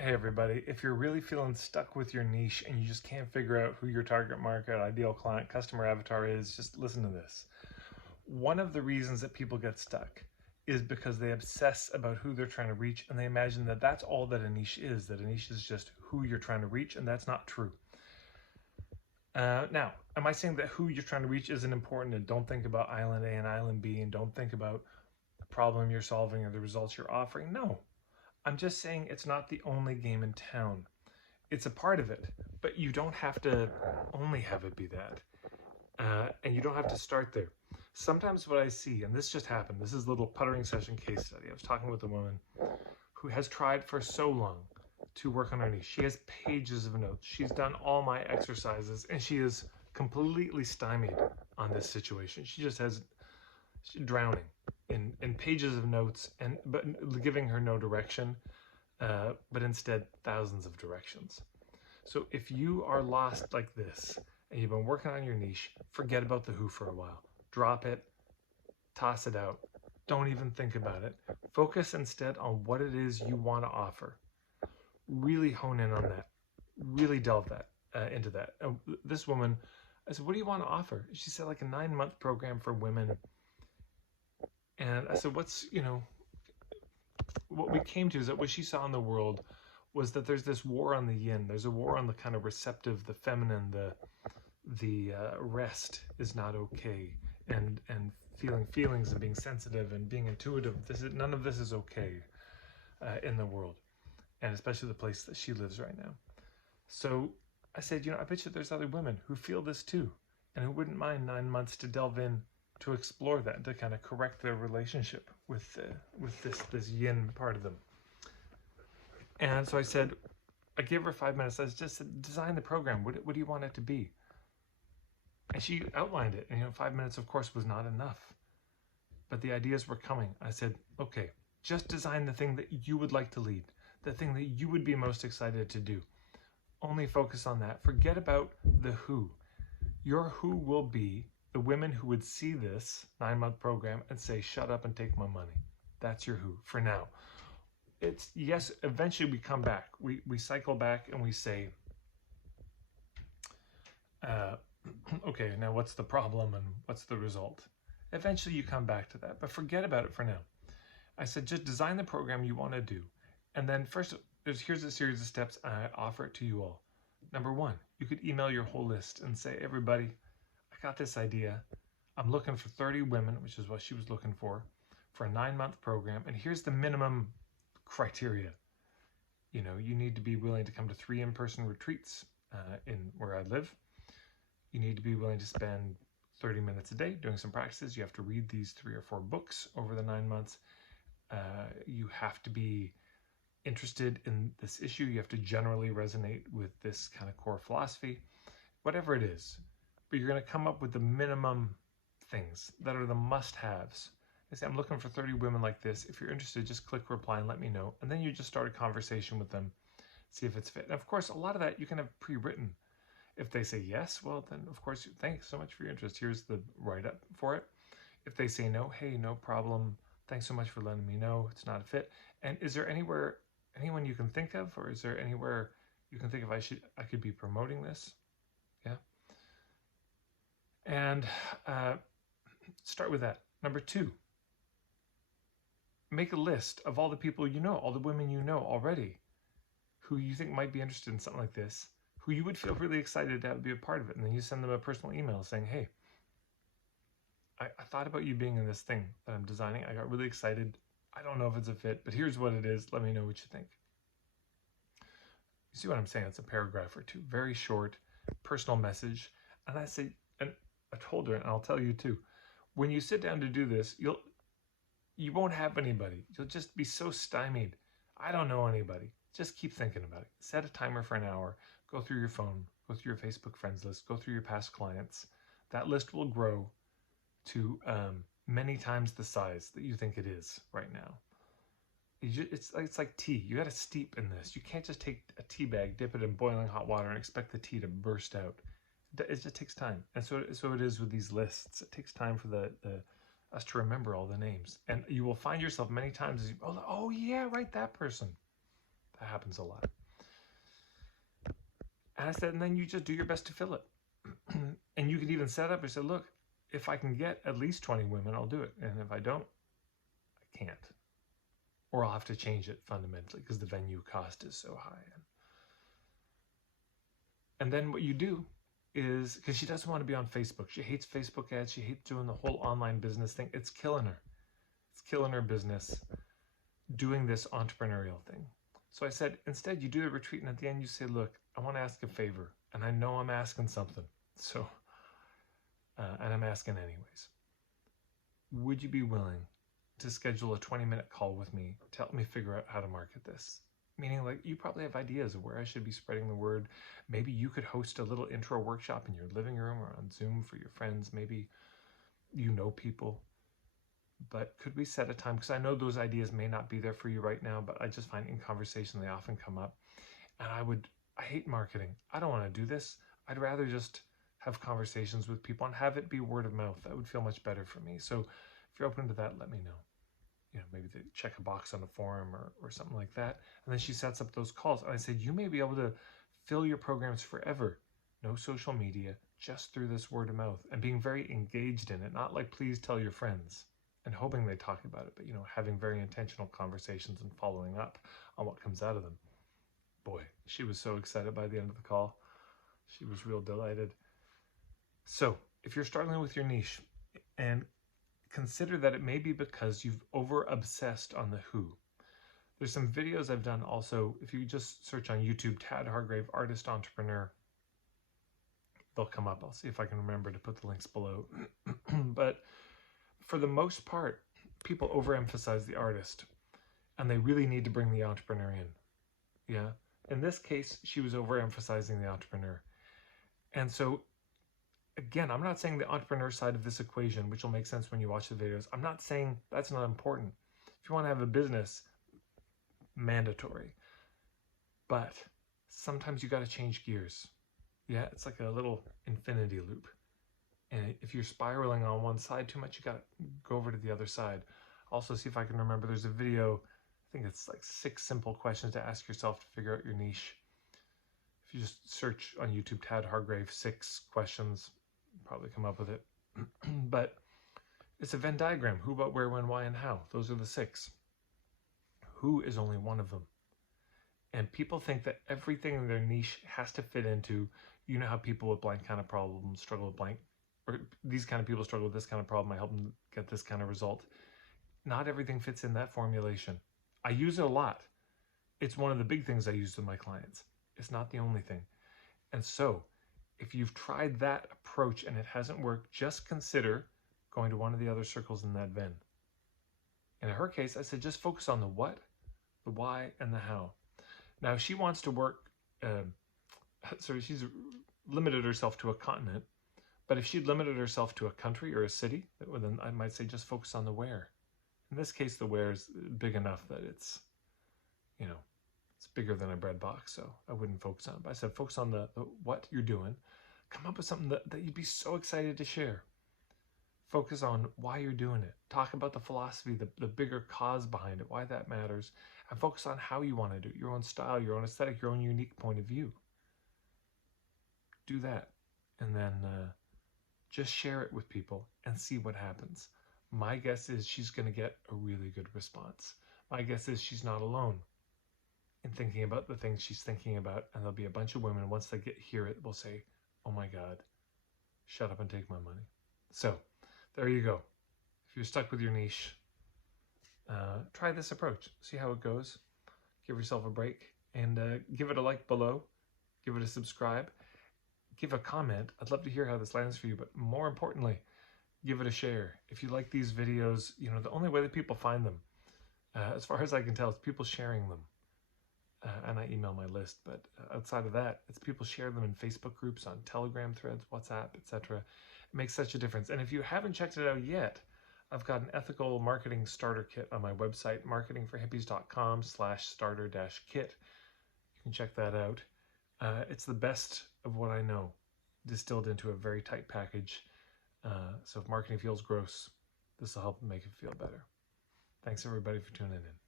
Hey everybody, if you're really feeling stuck with your niche and you just can't figure out who your target market, ideal client, customer avatar is, just listen to this. One of the reasons that people get stuck is because they obsess about who they're trying to reach and they imagine that that's all that a niche is, that a niche is just who you're trying to reach, and that's not true. Now, am I saying that who you're trying to reach isn't important and don't think about island A and island B and don't think about the problem you're solving or the results you're offering? No. I'm just saying it's not the only game in town. It's a part of it, but you don't have to only have it be that. And you don't have to start there. Sometimes what I see, and this just happened, this is a little puttering session case study. I was talking with a woman who has tried for so long to work on her niche. She has pages of notes. She's done all my exercises, and she is completely stymied on this situation. She just has, she's drowning in pages of notes, but giving her no direction, but instead thousands of directions. So if you are lost like this and you've been working on your niche, forget about the who for a while. Drop it, toss it out. Don't even think about it. Focus instead on what it is you want to offer. Really hone in on that. Really delve into that. This woman, I said, what do you want to offer? She said, like a 9-month program for women. And I said, what we came to is that what she saw in the world was that there's this war on the yin. There's a war on the kind of receptive, the feminine, the rest is not okay, and feeling feelings and being sensitive and being intuitive. None of this is okay in the world, and especially the place that she lives right now. So I said, I bet you there's other women who feel this too, and who wouldn't mind 9 months to delve in to explore that, to kind of correct their relationship with this yin part of them. And so I said, I gave her 5 minutes. I just said, design the program. What do you want it to be? And she outlined it. And 5 minutes, of course, was not enough. But the ideas were coming. I said, okay, just design the thing that you would like to lead, the thing that you would be most excited to do. Only focus on that. Forget about the who. Your who will be the women who would see this 9-month program and say, shut up and take my money. That's your who for now. It's yes, eventually we come back. We cycle back and we say, okay, now what's the problem and what's the result? Eventually you come back to that, but forget about it for now. I said, just design the program you want to do. And then first, here's a series of steps. I offer it to you all. Number 1, you could email your whole list and say, everybody, I got this idea. I'm looking for 30 women, which is what she was looking for a 9-month program. And here's the minimum criteria. You need to be willing to come to 3 in-person retreats in where I live. You need to be willing to spend 30 minutes a day doing some practices. You have to read these 3 or 4 books over the 9 months. You have to be interested in this issue. You have to generally resonate with this kind of core philosophy, whatever it is. But you're going to come up with the minimum things that are the must-haves. I say, I'm looking for 30 women like this. If you're interested, just click reply and let me know. And then you just start a conversation with them, see if it's fit. And of course, a lot of that you can have pre-written. If they say yes, well, then of course, thanks so much for your interest. Here's the write-up for it. If they say no, hey, no problem. Thanks so much for letting me know. It's not a fit. And is there anyone you can think of, or is there anywhere you can think of I could be promoting this? Yeah. And start with that. Number 2, make a list of all the people you know, all the women you know already, who you think might be interested in something like this, who you would feel really excited to be a part of it. And then you send them a personal email saying, hey, I thought about you being in this thing that I'm designing. I got really excited. I don't know if it's a fit, but here's what it is. Let me know what you think. You see what I'm saying? It's a paragraph or 2, very short, personal message. And I say, and I told her, and I'll tell you too, when you sit down to do this, you won't have anybody. You'll just be so stymied. I don't know anybody. Just keep thinking about it. Set a timer for an hour. Go through your phone. Go through your Facebook friends list. Go through your past clients. That list will grow to many times the size that you think it is right now. It's like tea. You got to steep in this. You can't just take a tea bag, dip it in boiling hot water, and expect the tea to burst out. It just takes time. And so it is with these lists. It takes time for us to remember all the names. And you will find yourself many times, oh yeah, right, that person. That happens a lot. And I said, and then you just do your best to fill it. And you can even set up and say, look, if I can get at least 20 women, I'll do it. And if I don't, I can't. Or I'll have to change it fundamentally because the venue cost is so high. And then what you do is, because she doesn't want to be on Facebook. She hates Facebook ads. She hates doing the whole online business thing. It's killing her. It's killing her business doing this entrepreneurial thing. So I said, instead you do the retreat, and at the end you say, look, I want to ask a favor, and I know I'm asking something. So, and I'm asking anyways. Would you be willing to schedule a 20-minute call with me to help me figure out how to market this? Meaning, like, you probably have ideas of where I should be spreading the word. Maybe you could host a little intro workshop in your living room or on Zoom for your friends. Maybe you know people. But could we set a time? Because I know those ideas may not be there for you right now, but I just find in conversation they often come up. And I hate marketing. I don't want to do this. I'd rather just have conversations with people and have it be word of mouth. That would feel much better for me. So if you're open to that, let me know. You know, maybe they check a box on a forum or something like that. And then she sets up those calls. And I said, you may be able to fill your programs forever. No social media, just through this word of mouth and being very engaged in it. Not like, please tell your friends and hoping they talk about it, but, you know, having very intentional conversations and following up on what comes out of them. Boy, she was so excited by the end of the call. She was real delighted. So if you're struggling with your niche, and consider that it may be because you've over-obsessed on the who. There's some videos I've done also. If you just search on YouTube, Tad Hargrave, Artist Entrepreneur, they'll come up. I'll see if I can remember to put the links below. But for the most part, people overemphasize the artist, and they really need to bring the entrepreneur in. Yeah. In this case, she was overemphasizing the entrepreneur. And so, again, I'm not saying the entrepreneur side of this equation, which will make sense when you watch the videos. I'm not saying that's not important. If you want to have a business, mandatory. But sometimes you got to change gears. Yeah, it's like a little infinity loop. And if you're spiraling on one side too much, you got to go over to the other side. Also, see if I can remember, there's a video, I think it's like 6 simple questions to ask yourself to figure out your niche. If you just search on YouTube, Tad Hargrave, 6 questions, you'll probably come up with it. But it's a Venn diagram. Who, what, where, when, why, and how. Those are the 6. Who is only one of them. And people think that everything in their niche has to fit into, you know how people with blank kind of problems struggle with blank, or these kind of people struggle with this kind of problem. I help them get this kind of result. Not everything fits in that formulation. I use it a lot. It's one of the big things I use with my clients. It's not the only thing. And so if you've tried that approach and it hasn't worked, just consider going to one of the other circles in that Venn. And in her case, I said, just focus on the what, the why, and the how. Now, she wants to work, so she's limited herself to a continent, but if she'd limited herself to a country or a city, then I might say just focus on the where. In this case, the where is big enough that it's, you know, it's bigger than a bread box, so I wouldn't focus on it. But I said focus on the what you're doing. Come up with something that you'd be so excited to share. Focus on why you're doing it. Talk about the philosophy, the bigger cause behind it, why that matters, and focus on how you want to do it, your own style, your own aesthetic, your own unique point of view. Do that, and then just share it with people and see what happens. My guess is she's going to get a really good response. My guess is she's not alone in thinking about the things she's thinking about, and there'll be a bunch of women, once they hear it, will say, oh my God, shut up and take my money. So there you go. If you're stuck with your niche, try this approach. See how it goes. Give yourself a break, and give it a like below. Give it a subscribe. Give a comment. I'd love to hear how this lands for you, but more importantly, give it a share. If you like these videos, you know, the only way that people find them, as far as I can tell, is people sharing them. And I email my list, but outside of that, it's people share them in Facebook groups, on Telegram threads, WhatsApp, etc. It makes such a difference. And if you haven't checked it out yet, I've got an ethical marketing starter kit on my website, marketingforhippies.com/starter-kit. You can check that out. It's the best of what I know, distilled into a very tight package. So if marketing feels gross, this will help make it feel better. Thanks everybody for tuning in.